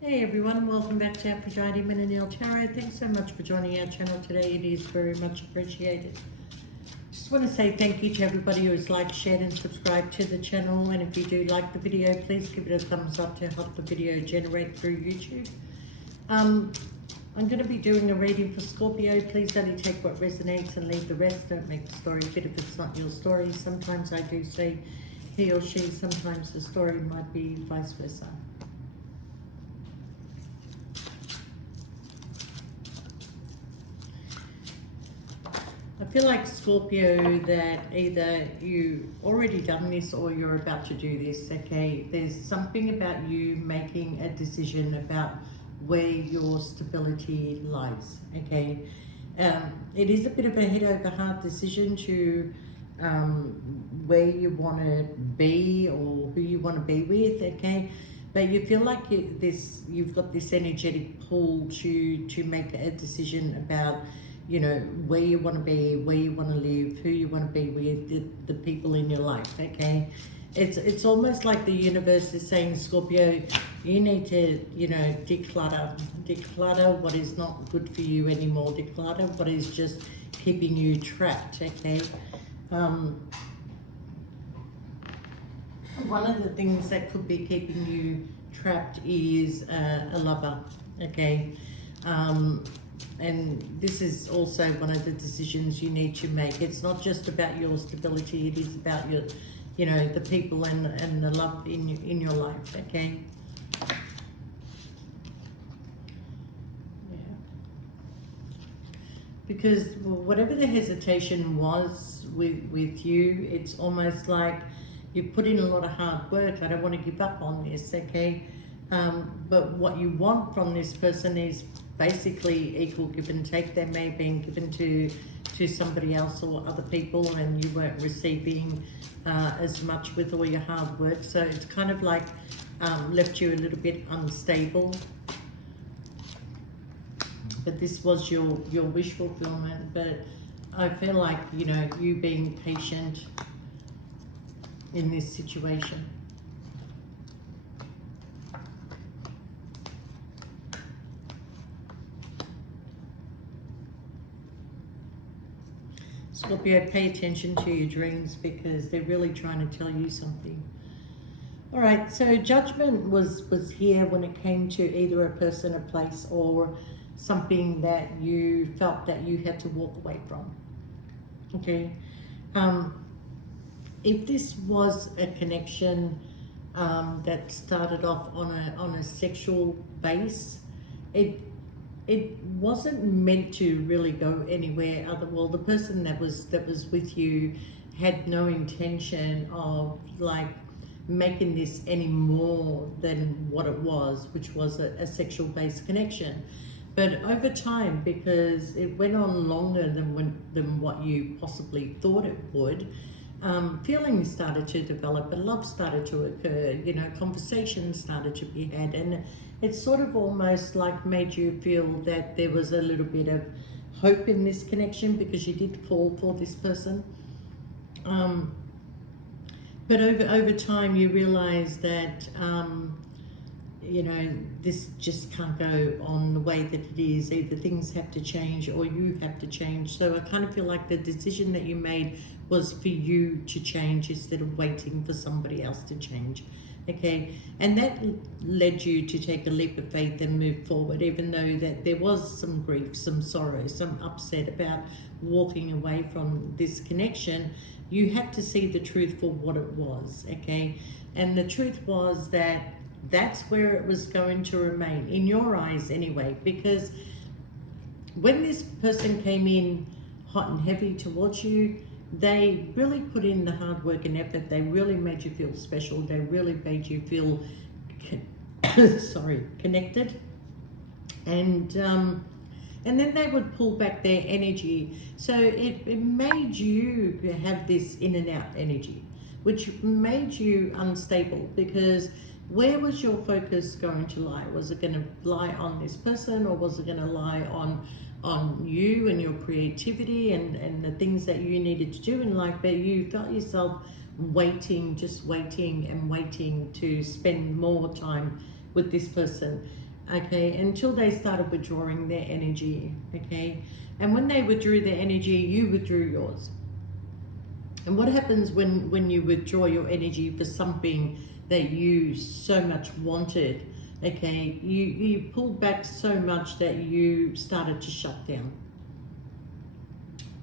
Hey everyone, welcome back to Aphrodite Minanil Tarot. Thanks so much for joining our channel today. It is very much appreciated. Just want to say thank you to everybody who has liked, shared and subscribed to the channel. And if you do like the video, please give it a thumbs up to help the video generate through YouTube. I'm going to be doing a reading for Scorpio. Please only take what resonates and leave the rest. Don't make the story fit if it's not your story. Sometimes I do say he or she, sometimes the story might be vice versa. I feel like Scorpio that either you already done this or you're about to do this, okay? There's something about you making a decision about where your stability lies, okay? It is a bit of a head over heart decision to where you want to be or who you want to be with, okay? But you feel like you've got this energetic pull to make a decision about, you know, where you want to be, where you want to live, who you want to be with, the people in your life, okay? It's almost like the universe is saying, Scorpio, you need to, you know, declutter what is not good for you anymore, declutter what is just keeping you trapped, okay? One of the things that could be keeping you trapped is a lover, okay? And this is also one of the decisions you need to make. It's not just about your stability, it is about your, you know, the people and the love in your life, okay? Yeah. Because whatever the hesitation was with you, it's almost like you've put in a lot of hard work. I don't want to give up on this, okay? But what you want from this person is basically equal give and take. They may have been given to somebody else or other people and you weren't receiving as much with all your hard work. So it's kind of like left you a little bit unstable. But this was your wish fulfillment. But I feel like, you know, you being patient in this situation. Scorpio, pay attention to your dreams because they're really trying to tell you something. All right, so judgment was here when it came to either a person, a place, or something that you felt that you had to walk away from. Okay. If this was a connection that started off on a sexual base, it wasn't meant to really go anywhere other. Well, the person that was with you had no intention of like making this any more than what it was, which was a sexual based connection. But over time, because it went on longer than what you possibly thought it would, feelings started to develop, and love started to occur, you know, conversations started to be had, and it sort of almost like made you feel that there was a little bit of hope in this connection because you did fall for this person. But over time you realize that, you know, this just can't go on the way that it is. Either things have to change or you have to change. So I kind of feel like the decision that you made was for you to change instead of waiting for somebody else to change. Okay, and that led you to take a leap of faith and move forward, even though that there was some grief, some sorrow, some upset about walking away from this connection. You had to see the truth for what it was, okay? And the truth was that that's where it was going to remain, in your eyes anyway, because when this person came in hot and heavy towards you, they really put in the hard work and effort. They really made you feel special. They really made you feel connected. And then they would pull back their energy. So it made you have this in and out energy, which made you unstable, because where was your focus going to lie? Was it going to lie on this person, or was it going to lie on you and your creativity and the things that you needed to do in life? But you felt yourself waiting, just waiting and waiting to spend more time with this person. okay, until they started withdrawing their energy, okay? And when they withdrew their energy, you withdrew yours. And what happens when you withdraw your energy for something that you so much wanted, okay? You pulled back so much that you started to shut down.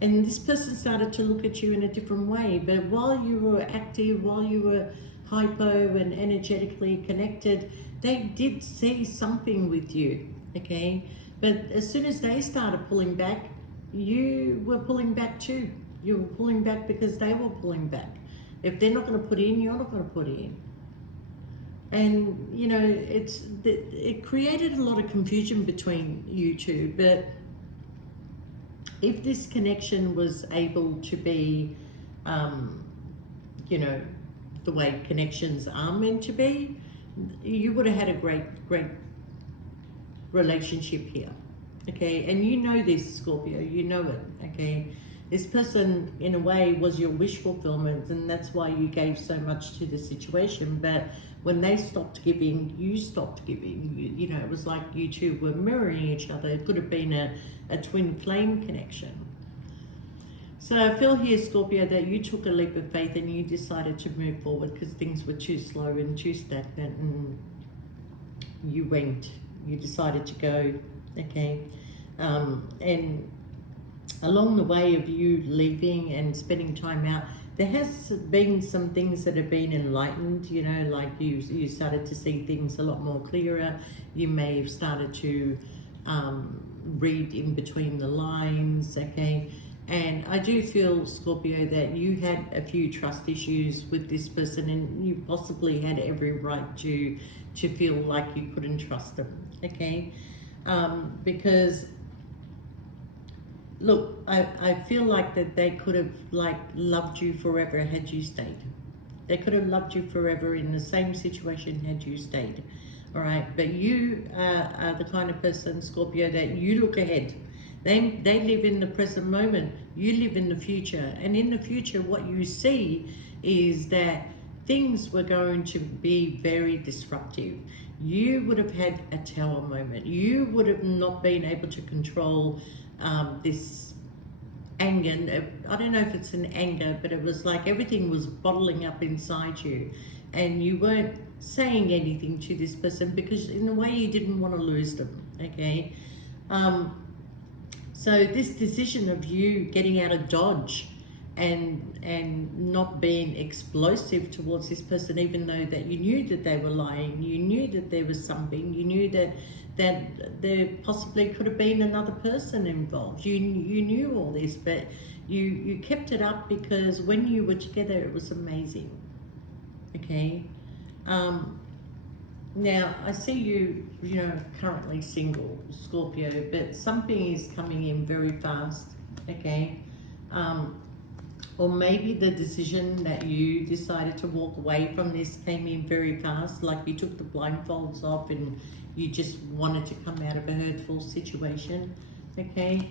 And this person started to look at you in a different way. But while you were active, while you were hypo and energetically connected, they did see something with you, okay? But as soon as they started pulling back, you were pulling back too. You were pulling back because they were pulling back. If they're not going to put in, you're not going to put in. And, you know, it created a lot of confusion between you two. But if this connection was able to be, you know, the way connections are meant to be, you would have had a great relationship here, okay? And you know this, Scorpio, you know it, okay? This person, in a way, was your wish fulfillment, and that's why you gave so much to the situation. But when they stopped giving, you stopped giving. You know, it was like you two were mirroring each other. It could have been a twin flame connection. So I feel here, Scorpio, that you took a leap of faith and you decided to move forward because things were too slow and too stagnant, and you decided to go, okay? And along the way of you leaving and spending time out, there has been some things that have been enlightened, you know, like you started to see things a lot more clearer. You may have started to read in between the lines, okay? And I do feel, Scorpio, that you had a few trust issues with this person, and you possibly had every right to feel like you couldn't trust them, okay? Because, look, I feel like that they could have, like, loved you forever had you stayed. They could have loved you forever in the same situation had you stayed, all right? But you are the kind of person, Scorpio, that you look ahead. They live in the present moment. You live in the future. And in the future, what you see is that things were going to be very disruptive. You would have had a tower moment. You would have not been able to control this anger. I don't know if it's an anger, but it was like everything was bottling up inside you. And you weren't saying anything to this person because in a way you didn't want to lose them, okay? So this decision of you getting out of Dodge and not being explosive towards this person, even though that you knew that they were lying, you knew that there was something, you knew that there possibly could have been another person involved. You knew all this, but you kept it up because when you were together, it was amazing. Okay. Now, I see you, you know, currently single, Scorpio, but something is coming in very fast, okay? Or maybe the decision that you decided to walk away from this came in very fast, like you took the blindfolds off and you just wanted to come out of a hurtful situation, okay?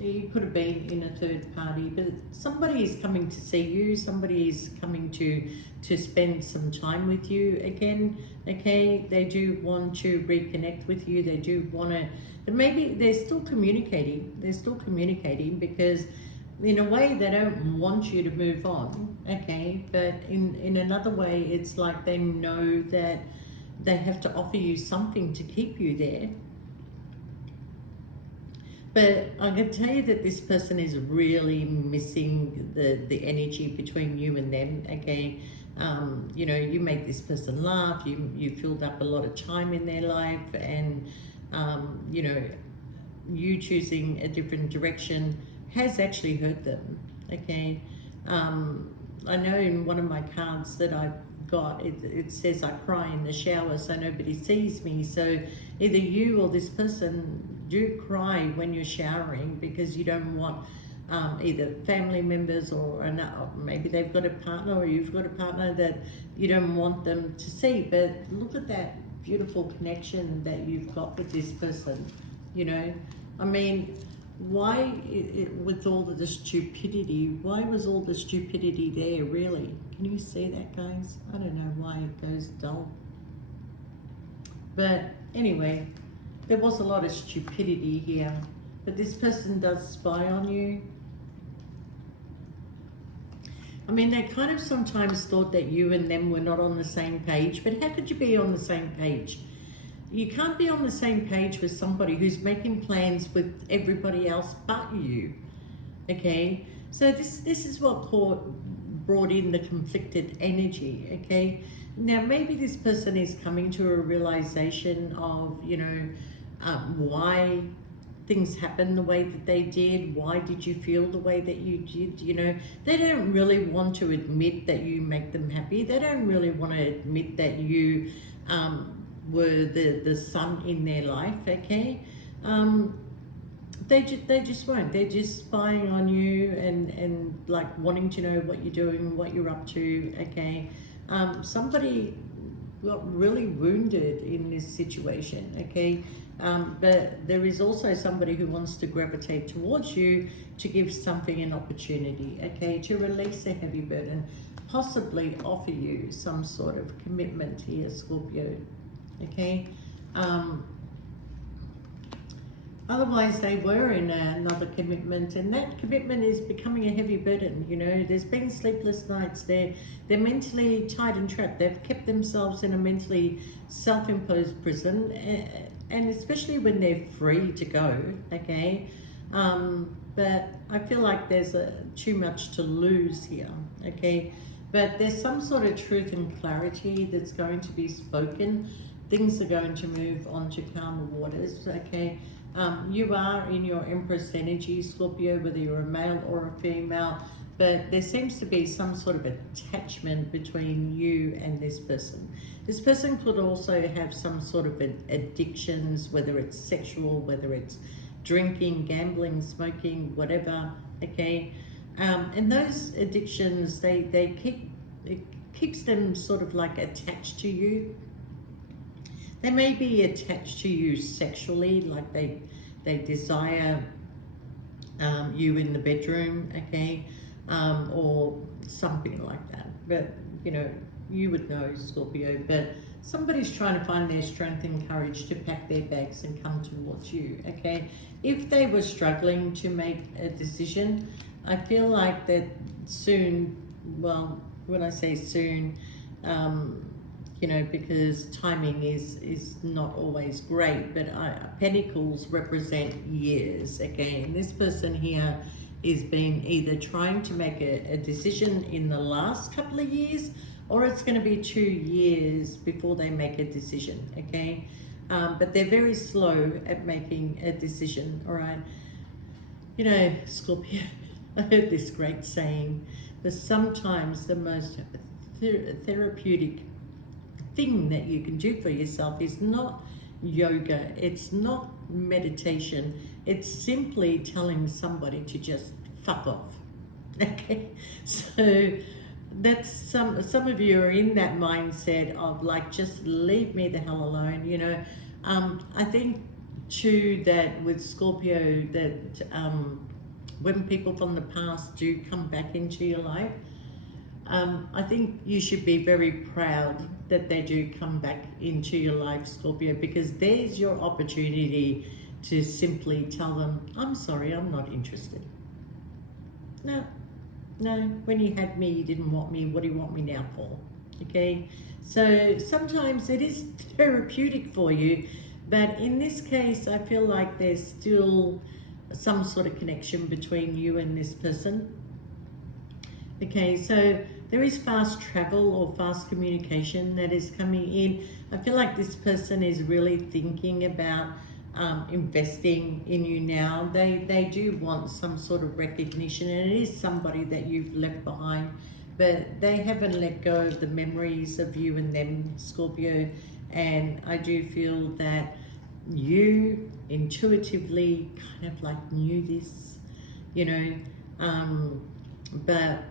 You could have been in a third party, but somebody is coming to see you, somebody is coming to spend some time with you again, okay? They do want to reconnect with you, they do want to, but maybe they're still communicating because in a way they don't want you to move on, okay? But in another way, it's like they know that they have to offer you something to keep you there. But I can tell you that this person is really missing the energy between you and them, okay? You know, you make this person laugh, you filled up a lot of time in their life, and, you know, you choosing a different direction has actually hurt them, okay? I know in one of my cards that I've got, it says I cry in the shower so nobody sees me. So either you or this person do cry when you're showering because you don't want either family members or maybe they've got a partner or you've got a partner that you don't want them to see. But look at that beautiful connection that you've got with this person, you know? I mean, why, with all of the stupidity, why was all the stupidity there, really? Can you see that, guys? I don't know why it goes dull. But anyway, there was a lot of stupidity here. But this person does spy on you. I mean, they kind of sometimes thought that you and them were not on the same page, but how could you be on the same page? You can't be on the same page with somebody who's making plans with everybody else but you, okay? So this is what brought in the conflicted energy, okay? Now, maybe this person is coming to a realization of, you know, why things happen the way that they did. Why did you feel the way that you did? You know, they don't really want to admit that you make them happy. They don't really want to admit that you were the sun in their life, okay? They just won't. They're just spying on you and like wanting to know what you're doing, what you're up to, okay? Somebody got really wounded in this situation, okay? But there is also somebody who wants to gravitate towards you to give something an opportunity, okay? To release a heavy burden, possibly offer you some sort of commitment here, Scorpio, okay? Otherwise, they were in another commitment, and that commitment is becoming a heavy burden. You know, there's been sleepless nights. They're mentally tied and trapped. They've kept themselves in a mentally self-imposed prison, and especially when they're free to go, okay? But I feel like there's too much to lose here, okay? But there's some sort of truth and clarity that's going to be spoken. Things are going to move on to calmer waters, okay? You are in your Empress energy, Scorpio, whether you're a male or a female, but there seems to be some sort of attachment between you and this person. This person could also have some sort of addictions, whether it's sexual, whether it's drinking, gambling, smoking, whatever, okay? And those addictions, it keeps them sort of like attached to you. They may be attached to you sexually, like they desire you in the bedroom, okay, or something like that. But, you know, you would know, Scorpio, but somebody's trying to find their strength and courage to pack their bags and come towards you, okay? If they were struggling to make a decision, I feel like that soon, well, when I say soon, you know, because timing is not always great, but pentacles represent years, okay? And this person here is been either trying to make a decision in the last couple of years, or it's going to be 2 years before they make a decision, okay? But they're very slow at making a decision, all right? You know, Scorpio, I heard this great saying, that sometimes the most therapeutic thing that you can do for yourself is not yoga, it's not meditation, it's simply telling somebody to just fuck off, okay? So that's some of you are in that mindset of like, just leave me the hell alone, you know. I think too that with Scorpio that when people from the past do come back into your life, I think you should be very proud that they do come back into your life, Scorpio, because there's your opportunity to simply tell them, I'm sorry, I'm not interested. No, when you had me, you didn't want me. What do you want me now for? Okay, so sometimes it is therapeutic for you, but in this case, I feel like there's still some sort of connection between you and this person. Okay, so there is fast travel or fast communication that is coming in. I feel like this person is really thinking about investing in you now. They do want some sort of recognition, and it is somebody that you've left behind, but they haven't let go of the memories of you and them, Scorpio. And I do feel that you intuitively kind of like knew this, you know, but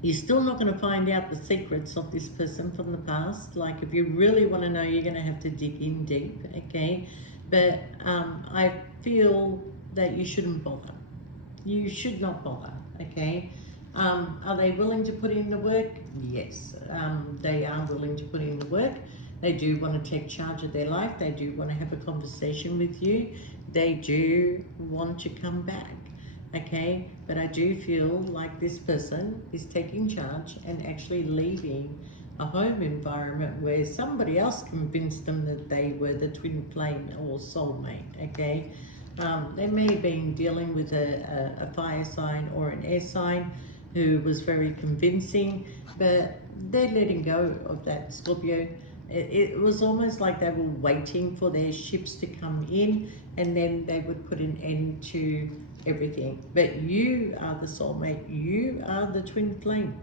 you're still not going to find out the secrets of this person from the past. Like, if you really want to know, you're going to have to dig in deep, okay? But I feel that you shouldn't bother. You should not bother, okay? Are they willing to put in the work? Yes, they are willing to put in the work. They do want to take charge of their life. They do want to have a conversation with you. They do want to come back. Okay, but I do feel like this person is taking charge and actually leaving a home environment where somebody else convinced them that they were the twin flame or soulmate. Okay, they may have been dealing with a fire sign or an air sign who was very convincing, but they're letting go of that, Scorpio. It was almost like they were waiting for their ships to come in, and then they would put an end to everything. But you are the soulmate. You are the twin flame.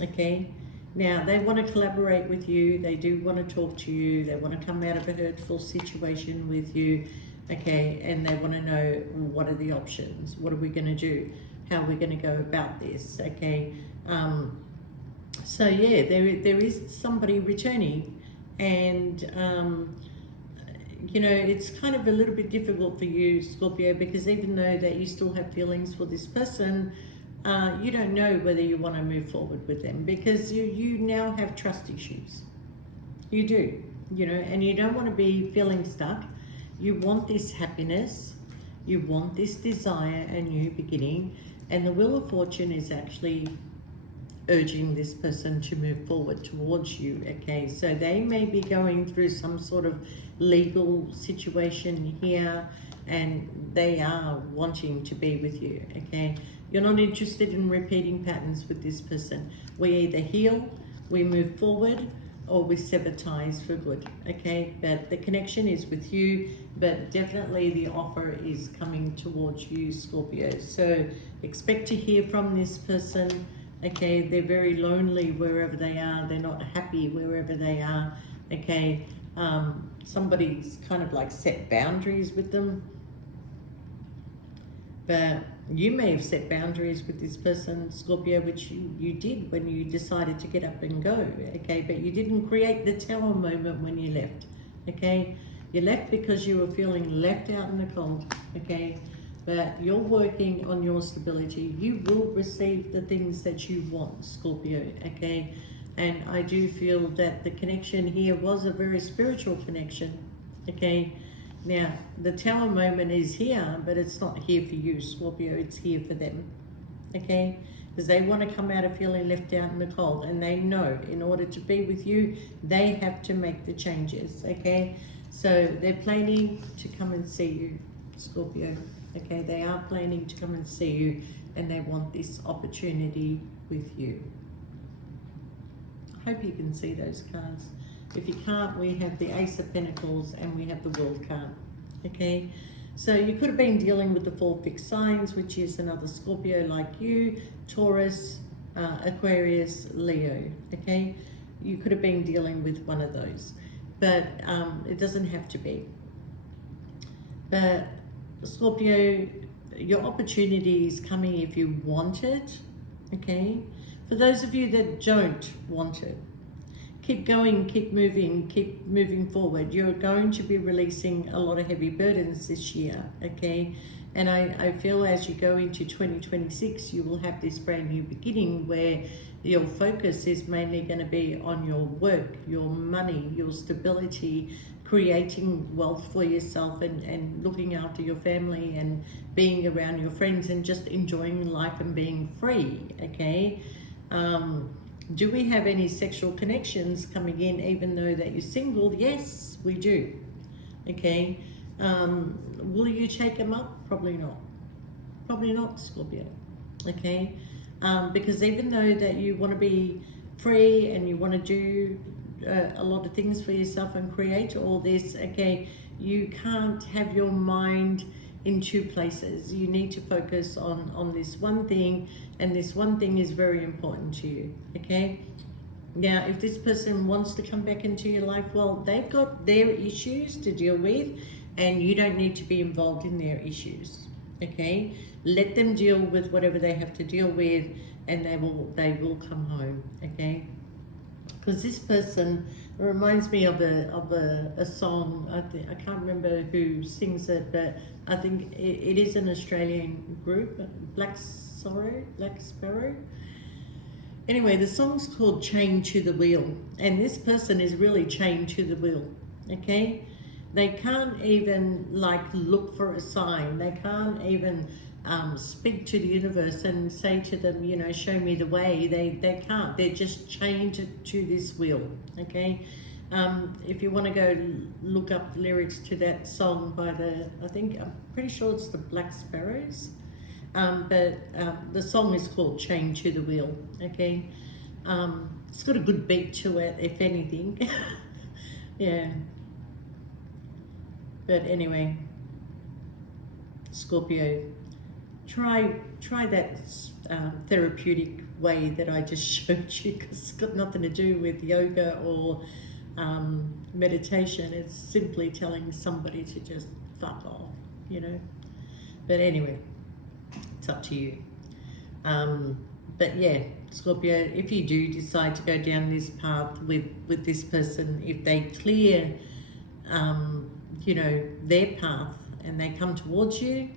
Okay? Now, they want to collaborate with you. They do want to talk to you. They want to come out of a hurtful situation with you. Okay? And they want to know, what are the options? What are we going to do? How are we going to go about this? Okay? So yeah, there is somebody returning, and you know, it's kind of a little bit difficult for you, Scorpio, because even though that you still have feelings for this person, you don't know whether you want to move forward with them, because you now have trust issues. You do, you know, and you don't want to be feeling stuck. You want this happiness, you want this desire, a new beginning, and the Wheel of Fortune is actually urging this person to move forward towards you. Okay, so they may be going through some sort of legal situation here, and they are wanting to be with you. Okay, you're not interested in repeating patterns with this person. We either heal, we move forward, or we sever ties for good. Okay, but the connection is with you, but definitely the offer is coming towards you, Scorpio. So expect to hear from this person. Okay, they're very lonely wherever they are. They're not happy wherever they are. Okay, somebody's kind of like set boundaries with them. But you may have set boundaries with this person, Scorpio, which you did when you decided to get up and go. Okay, but you didn't create the tower moment when you left. Okay, you left because you were feeling left out in the cold. Okay, but you're working on your stability. You will receive the things that you want, Scorpio, okay? And I do feel that the connection here was a very spiritual connection, okay? Now, the tower moment is here, but it's not here for you, Scorpio. It's here for them, okay? Because they want to come out of feeling left out in the cold, and they know in order to be with you, they have to make the changes, okay? So they're planning to come and see you, Scorpio. Okay, they are planning to come and see you, and they want this opportunity with you. I hope you can see those cards. If you can't, we have the Ace of Pentacles and we have the World card. Okay, so you could have been dealing with the 4 fixed signs, which is another Scorpio like you, Taurus, Aquarius, Leo. Okay, you could have been dealing with one of those, but it doesn't have to be. But Scorpio, your opportunity is coming if you want it, okay? For those of you that don't want it, keep going, keep moving forward. You're going to be releasing a lot of heavy burdens this year, okay? And I feel as you go into 2026, you will have this brand new beginning where your focus is mainly going to be on your work, your money, your stability, creating wealth for yourself, and looking after your family and being around your friends and just enjoying life and being free, okay? Do we have any sexual connections coming in even though that you're single? Yes, we do, okay? Will you take them up? Probably not. Probably not, Scorpio, okay? Because even though that you want to be free and you want to do a lot of things for yourself and create all this, okay, you can't have your mind in 2 places. You need to focus on this one thing, and this one thing is very important to you, okay? Now, if this person wants to come back into your life, well, they've got their issues to deal with, and you don't need to be involved in their issues, okay? Let them deal with whatever they have to deal with, and they will come home, okay? Because this person reminds me of a song. I can't remember who sings it, but I think it is an Australian group, Black Sparrow. Anyway, the song's called Chained to the Wheel, and this person is really chained to the wheel, okay? They can't even like look for a sign. They can't even speak to the universe and say to them, you know, show me the way. They can't. They're just chained to this wheel, okay? If you want to go look up the lyrics to that song by I'm pretty sure it's the Black Sparrows. But the song is called Chained to the Wheel, okay? It's got a good beat to it, if anything. Yeah. But anyway, Scorpio, try that therapeutic way that I just showed you, because it's got nothing to do with yoga or meditation. It's simply telling somebody to just fuck off, you know? But anyway, it's up to you. But yeah, Scorpio, if you do decide to go down this path with this person, if they clear, you know, their path and they come towards you,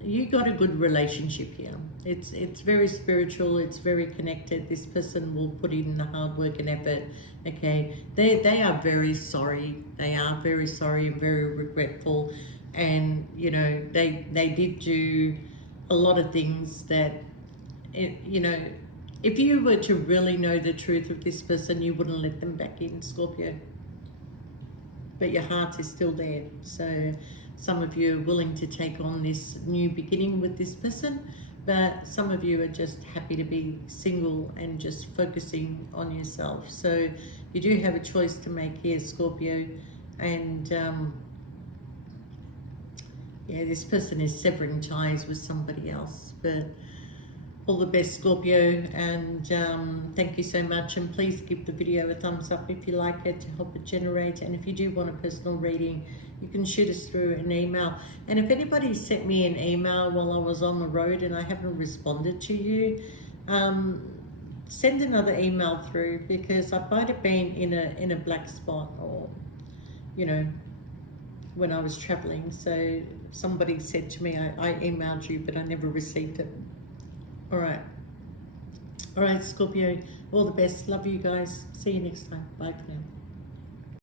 you got a good relationship here. It's very spiritual. It's very connected. This person will put in the hard work and effort. Okay, they are very sorry. They are very sorry and very regretful, and you know they did do a lot of things that, you know, if you were to really know the truth of this person, you wouldn't let them back in, Scorpio. But your heart is still there. So some of you are willing to take on this new beginning with this person, but some of you are just happy to be single and just focusing on yourself. So you do have a choice to make here, Scorpio. And yeah, this person is severing ties with somebody else. But all the best, Scorpio, and thank you so much. And please give the video a thumbs up if you like it, to help it generate. And if you do want a personal reading, you can shoot us through an email. And if anybody sent me an email while I was on the road and I haven't responded to you, send another email through, because I might have been in a black spot, or you know, when I was traveling. So somebody said to me, I emailed you, but I never received it. All right, Scorpio, all the best. Love you guys. See you next time. Bye for now.